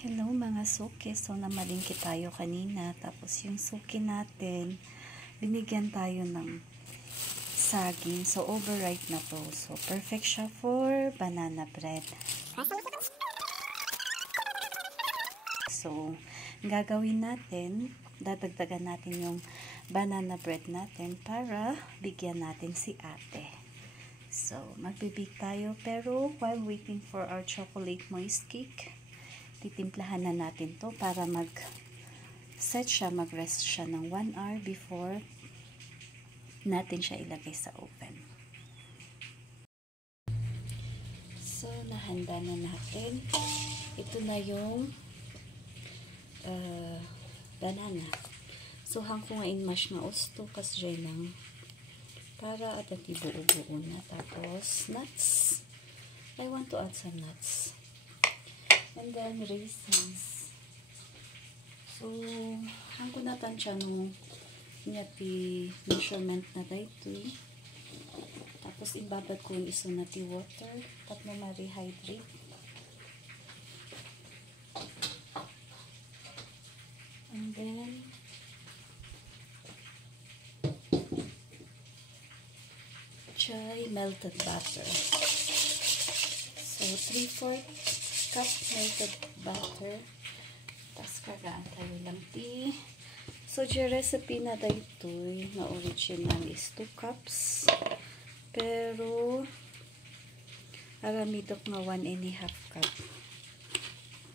Hello mga suki. So namalingki tayo kanina. Tapos yung suki natin, binigyan tayo ng saging. So overripe na to. So perfect siya for banana bread. So gagawin natin, dadagdagan natin yung banana bread natin para bigyan natin si ate. So magbibig tayo, pero while waiting for our chocolate moist cake, titimplahan na natin to para mag-set siya, mag-rest siya ng 1 hour before natin siya ilagay sa oven. So, nahanda na natin. Ito na yung banana. So, hangko ngayon mash nga usto kasi lang para at buo-buo na. Tapos, nuts. I want to add some nuts. And then, raisins. So, hangko na tansya nung ti measurement na dito. Tapos, ibabad ko yung iso na ti water. Tapos, ma-rehydrate. And then, chai melted butter. So, 3/4 cup melted butter. Tapos, kagaan tayo lang ti. So, yung recipe na dito na original is 2 cups. Pero, aramidok nga 1.5 cup.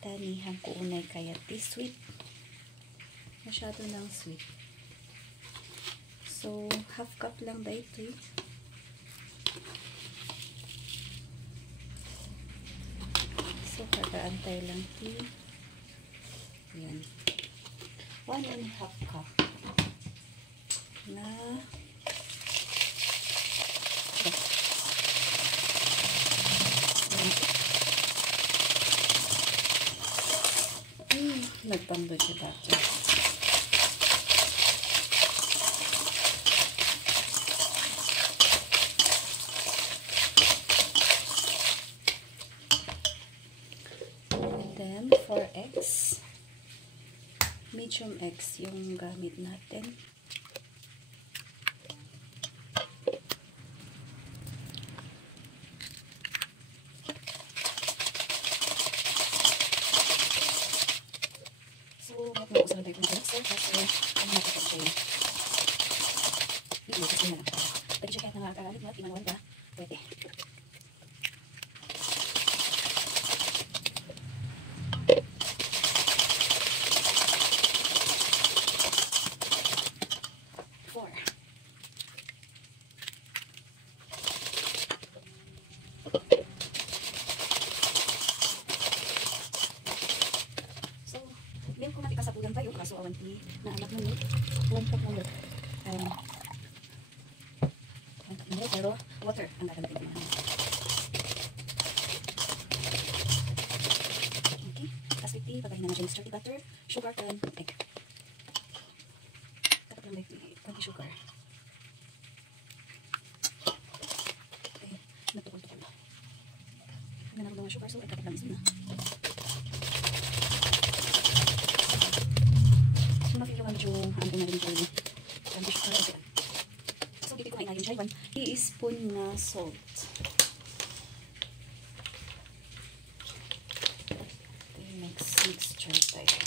Tanihan ko unay kaya ti sweet. Masyado ng sweet. So, half cup lang dito. So, kagaan tayo lang ti. Ayan. 1.5 cup na nagtambod siya dati. And then, for eggs, medium eggs yung gamit natin. So, mag-uusap na tayo kung mixer kasi ano natin ito siya yung kasi na lang. Pwede siya kahit nakakalit na, timanawan ka, pwede. Milk ko natin kasapulan tayo kaso awan ti na anak mo ni 1 cup milk. 1 cup milk pero water ang gagamitin natin. Okay. Tapos 50, pagahin na natin started butter, sugar, and egg. Tapos lang may konti sugar. Okay. Nagtukol-tukol. Ang ganang mga sugar so ay kapag lang isin na. Medyo ang na rin dyan. So, dito ko na inayin dyan. 1 teaspoon na salt. Okay, mixture tayo.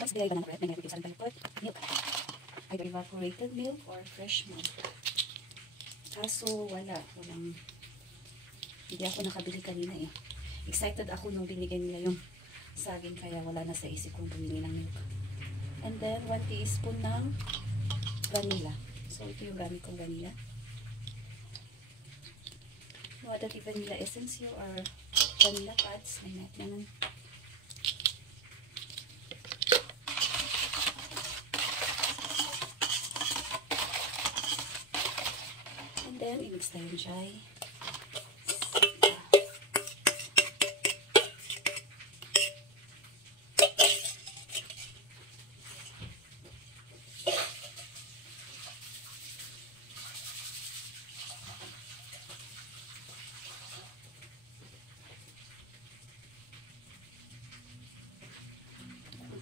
Once they banana bread, may nagpipisa rin tayo put milk. Either evaporated milk or fresh milk. Kaso walang, hindi ako nakabili kanina eh. Excited ako nung binigyan nila yung saging kaya wala na sa isip kong bumili ng milk. And then, 1 teaspoon ng vanilla. So, ito yung gamit kong vanilla. No other vanilla essence here or vanilla pads. May net naman. And then, i-mix tayo siya.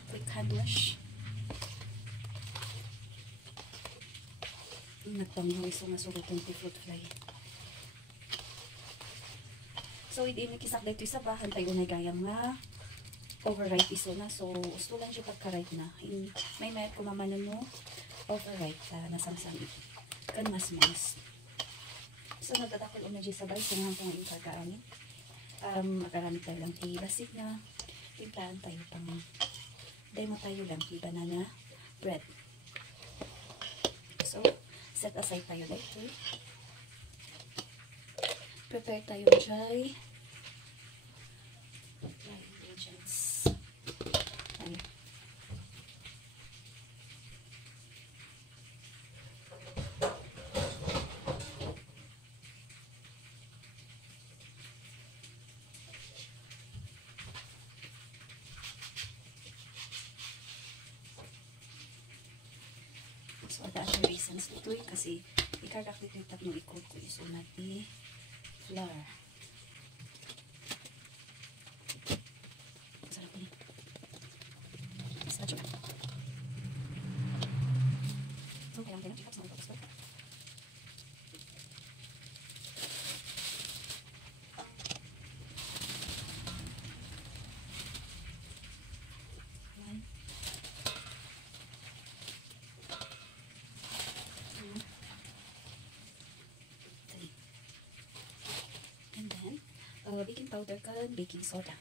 Quick hand wash. Nagpanghoy so masugot yung fruit fly. So, hindi nakisak dito sa bahan tayo na gayang nga overripe iso na. So, gusto lang siya pagka-ripe na. May mayat kumamanan mo overripe nasamsam. Kan mas. So, nagtatakol energy sabay. So, nga kung yung kagaanin. Magaramit tayo lang basic na timplahan tayo pang demo tayo lang banana bread. So, set aside tayo dito. Prepare tayo dry ingredients. Ayan. So, adaan yung raisins dito kasi ikagak dito yung tatlong ikot ko isunat ni flour. Sarap niya. Basta siya. So, kailangan tayo na sa mga gusto. Baking powder kan, baking soda.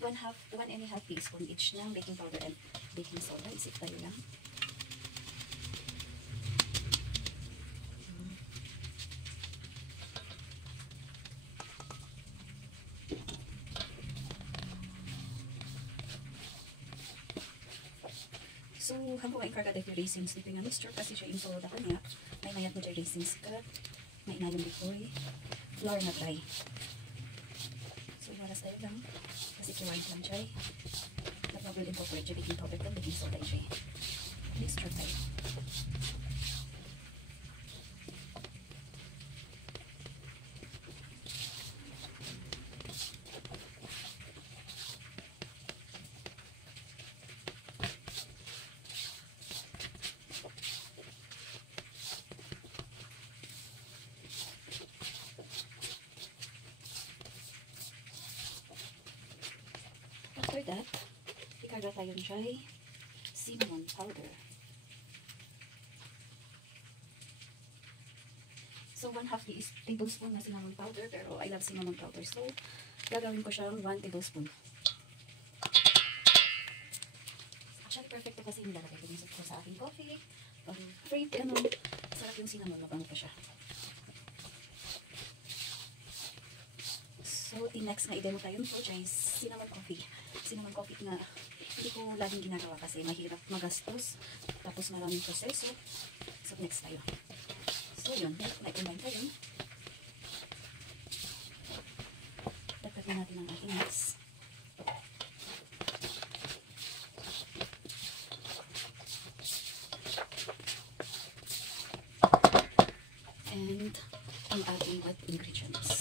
1 and a half teaspoon each ng baking powder and baking soda. Isip tayo lang. So, hanggang enkarga dahil raisins dito nga mixture kasi siya yung soda kanya. May mayat mo dyan raisins ka. May inayong before. Flour na dry. So, waras tayo lang. Kasi kiwait lang siya. Nag-will incorporate siya baking powder lang, baking soda siya. Mixture tayo. After that, ikarga tayo dry cinnamon powder. So, 1/2 tablespoon na cinnamon powder, pero I love cinnamon powder. So, gagawin ko siyang 1 tablespoon. Actually, perfect to kasi nilalagay ko sa aking coffee. Free, sarap yung cinnamon, mabango pa siya. So, next na i-demo tayo nito, guys, cinnamon coffee. Cinnamon coffee na hindi ko laging ginagawa kasi mahirap magastos. Tapos maraming proseso. So, next tayo. So, yun. Na-combine tayo. Dagdagan natin ang ating mix. And ang ating wet ingredients.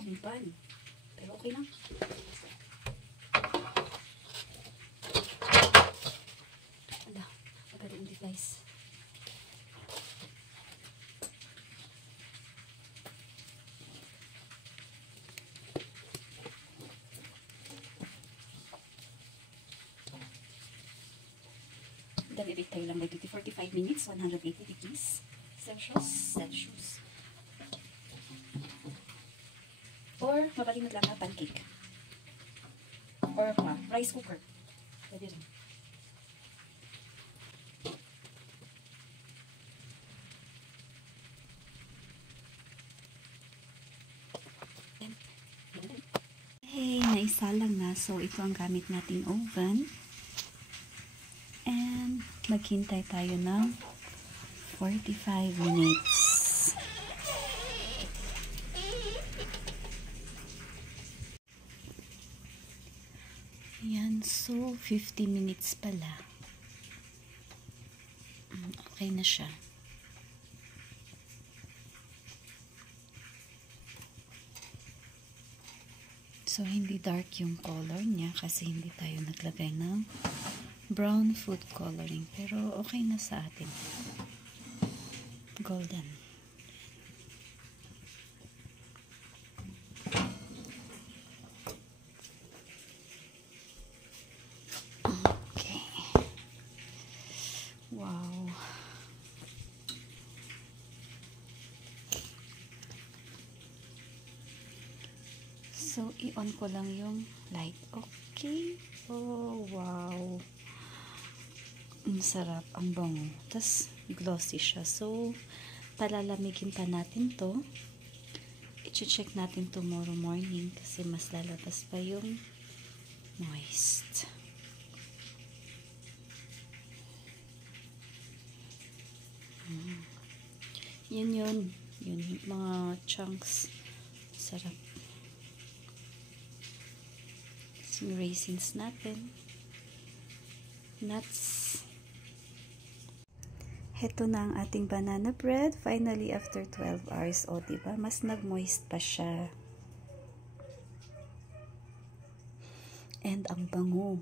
malaking pan. Pero okay lang. Ala, magaling di guys. Dali tayo lang by 45 minutes, 180 degrees Celsius. Or mabalimot lang na pancake. Or rice cooker. Pwede rin. Hey, naisalang na. So, ito ang gamit nating oven. And, maghintay tayo ng 45 minutes. Ayan, so 50 minutes pala. Okay na siya. So, hindi dark yung color niya kasi hindi tayo naglagay ng brown food coloring. Pero, okay na sa atin. Golden. Okay. Wow. So, i-on ko lang yung light. Okay. Oh, wow. Ang sarap. Ang bango. Tapos, glossy siya. So, palalamigin pa natin to. I-check natin tomorrow morning kasi mas lalabas pa yung moist. Yun yun. Yun, mga chunks. Sarap. Yung raisins natin. Nuts. Heto na ang ating banana bread. Finally, after 12 hours. O, diba? Mas nag-moist pa siya. And ang bango.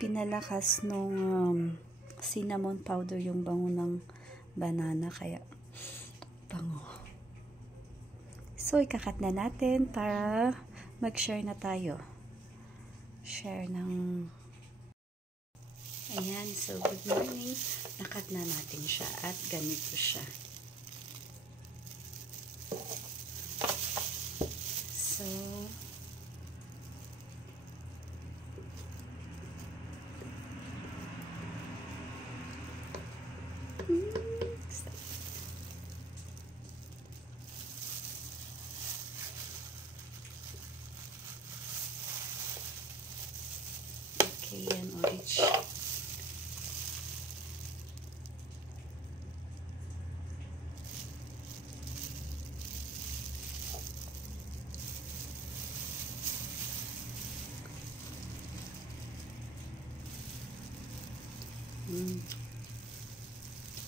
Pinalakas nung cinnamon powder yung bango ng banana. Kaya, bango. So, ikakat na natin para mag-share na tayo. Share ng... Ayan, so good morning. Nakat na natin siya at ganito siya. So, okay, yan orange.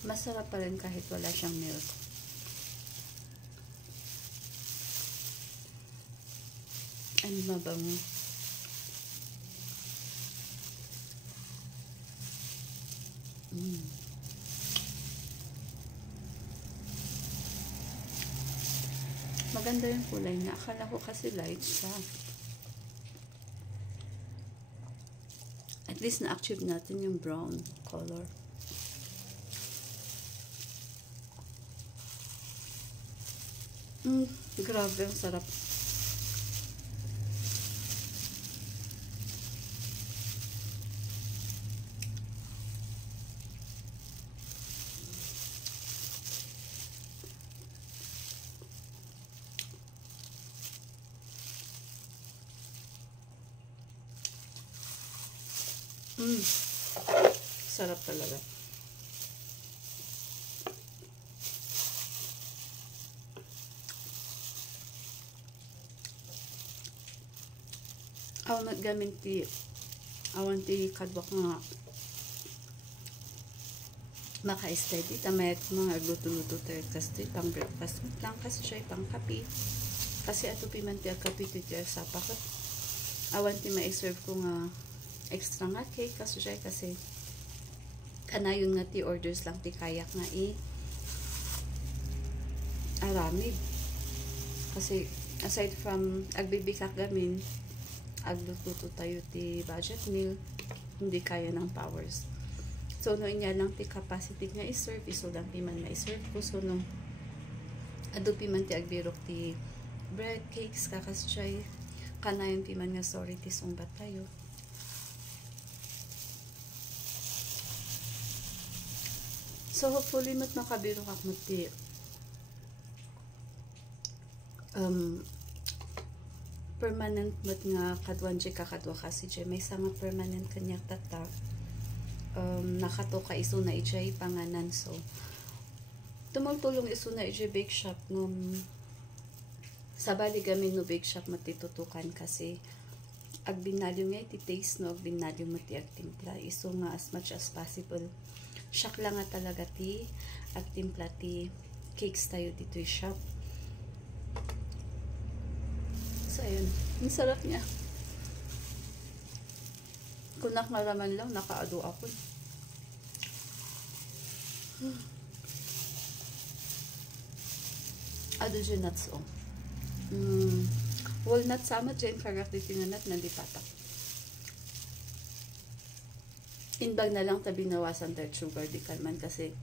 Masarap pa rin kahit wala siyang milk. Ang mabango. Maganda yung kulay niya. Akala ko kasi light siya. At least na-achieve natin yung brown color. Grabe, ang sarap. Sarap talaga. Awan ti kadwak nga maka-steady tamayat mga luto-luto tayo kasi pang breakfast lang kasi siya pang kape kasi ato pimanti ang kape titi sa pakat awan ti ma-serve ko nga extra nga cake kasi siya kasi kanayon nga ti orders lang ti kayak nga aramid kasi aside from agbibikak gamin agluto tayo ti budget meal hindi kaya ng powers. So, no, inya lang ti capacity nga i-serve. Iso lang ti man ma-serve ko. So, no, adupi man ti agbirok ti bread, cakes, kakasjay. Kanayon ti man nga sorry ti sumbat tayo. So, hopefully, mat makabirok ak mat ti permanent mat nga kadwan jay kakadwa kasi jay may nga permanent kanyak tata. Nakato ka iso na ijay panganan so tumultulong iso na ijay bake shop ngum sa bali gamin no bake shop matitutukan kasi ag binalyo nga iti taste no ag binalyo mati ag timpla iso nga as much as possible shop lang nga talaga ti ag timpla ti cakes tayo dito yung shop so ayun ang sarap niya. Kunak nga raman lang, nakaado ako. Ado dyan nuts, oh. Walnut sama dyan, karak dito nga nut, nandipata. Inbag na lang tabi nawasan tayo sugar, di kalman kasi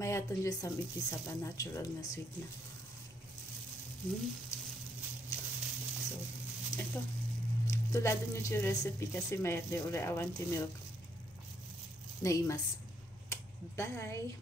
mayaton dyan sa iti sa natural na sweet na. So, ito. Tulado nyo yung recipe kasi mayat de ure awanti milk na imas. Bye!